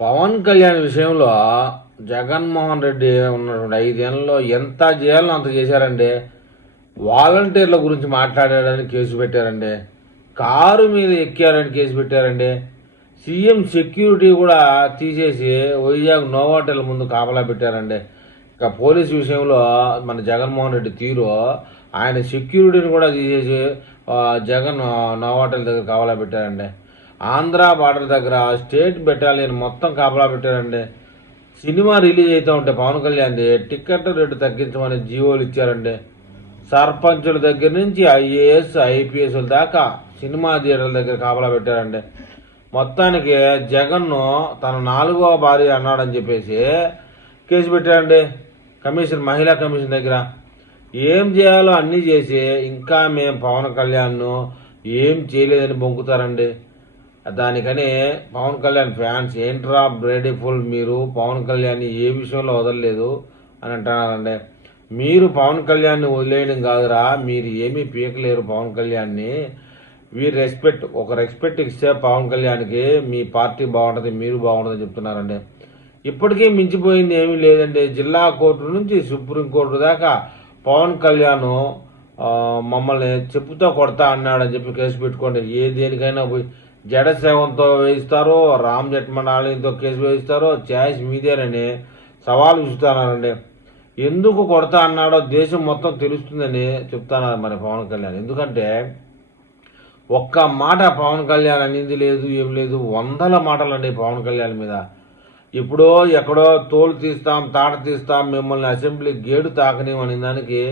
పవన్ కళ్యాణ్ విషయంలో జగన్మోహన్ రెడ్డి ఉన్నటువంటి 5 ఏళ్లలో ఎంత చేయాలో అంత చేశారండి. వాలంటీర్ల గురించి మాట్లాడారని కేసు పెట్టారండి. కారు మీద ఎక్కారని కేసు పెట్టారండి. సీఎం సెక్యూరిటీ కూడా తీసేసి వైజాగ్ నోవాటెల్ ముందు కాపలా పెట్టారండి. ఇక పోలీసు విషయంలో మన జగన్మోహన్ రెడ్డి తీరు, ఆయన సెక్యూరిటీని కూడా తీసేసి జగన్ నోవాటెల్ దగ్గర కాపలా పెట్టారండి. ఆంధ్ర బార్డర్ దగ్గర స్టేట్ బెటాలియన్ మొత్తం కాపలా పెట్టారండి. సినిమా రిలీజ్ అవుతూ ఉంటే పవన్ కళ్యాణ్ది టికెట్ రేటు తగ్గించమని జీవోలు ఇచ్చారండి. సర్పంచుల దగ్గర నుంచి ఐఏఎస్ ఐపీఎస్ల దాకా సినిమా థియేటర్ల దగ్గర కాపలా పెట్టారండి. మొత్తానికి జగన్ను తన 4వ భార్య అన్నాడని చెప్పేసి కేసు పెట్టారండి మహిళా కమిషన్ దగ్గర. ఏం చేయాలో అన్నీ చేసి ఇంకా మేము పవన్ కళ్యాణ్ను ఏం చేయలేదని బొంకుతారండి. దానికని పవన్ కళ్యాణ్ ఫ్యాన్స్ ఏంట్రా బ్రేడీ ఫుల్, మీరు పవన్ కళ్యాణ్ని ఏ విషయంలో వదలలేదు అని అంటున్నారండి. మీరు పవన్ కళ్యాణ్ని వదిలేయడం కాదురా, మీరు ఏమీ పీకలేరు పవన్ కళ్యాణ్ని. ఒక రెస్పెక్ట్ ఇస్తే పవన్ కళ్యాణ్కి మీ పార్టీ బాగుంటుంది, మీరు బాగుంటుంది చెప్తున్నారండి. ఇప్పటికీ మించిపోయింది ఏమీ లేదండి. జిల్లా కోర్టు నుంచి సుప్రీంకోర్టు దాకా పవన్ కళ్యాణ్ మమ్మల్ని చెప్పుతో కొడతా అన్నాడని చెప్పి కేసు పెట్టుకోండి. ఏ దేనికైనా పోయి జడసేవంతో వేయిస్తారో, రామ్ జెట్మలానీతో కేసు వేయిస్తారో ఛాయిస్ మీదేనని సవాల్ విసురుతున్నారండి. ఎందుకు కొడతా అన్నాడో దేశం మొత్తం తెలుస్తుందని చెప్తున్నారు మరి పవన్ కళ్యాణ్. ఎందుకంటే ఒక్క మాట పవన్ కళ్యాణ్ అనేది లేదు, ఏం లేదు, 100 మాటలండి పవన్ కళ్యాణ్ మీద. ఇప్పుడో ఎక్కడో తోలు తీస్తాం, తాట తీస్తాం, మిమ్మల్ని అసెంబ్లీ గేటు తాకనివని దానికి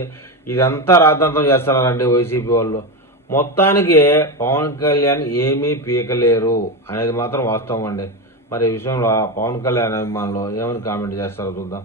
ఇదంతా రాద్ధాంతం చేస్తున్నారండి వైసీపీ వాళ్ళు. మొత్తానికి పవన్ కళ్యాణ్ ఏమీ పీకలేరు అనేది మాత్రం వాస్తవం అండి. మరి ఈ విషయంలో పవన్ కళ్యాణ్ అభిమానులు ఏమని కామెంట్ చేస్తారో చూద్దాం.